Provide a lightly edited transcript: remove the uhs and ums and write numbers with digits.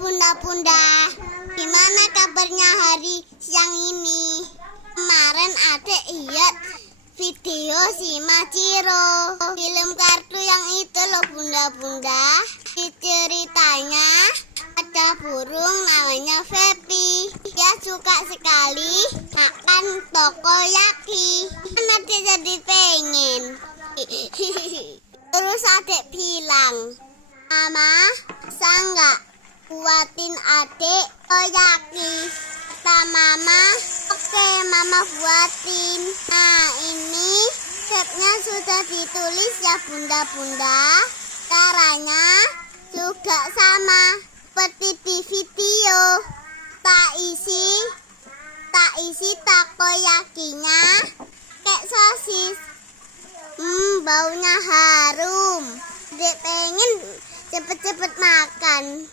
Bunda-bunda, gimana kabarnya hari siang ini? Kemarin adek lihat video si Machiro, film kartu yang itu loh bunda-bunda. Ceritanya ada burung namanya Fepi. Dia suka sekali makan takoyaki. Karena dia jadi pengen. Terus adek bilang, Mama, bisa nggak buatin adik takoyaki? Kata Mama, oke Mama buatin. Nah ini resepnya sudah ditulis ya bunda-bunda. Caranya juga sama seperti di video. Tak isi takoyakinya kayak sosis. Baunya harum. Dek pengen cepet-cepet makan.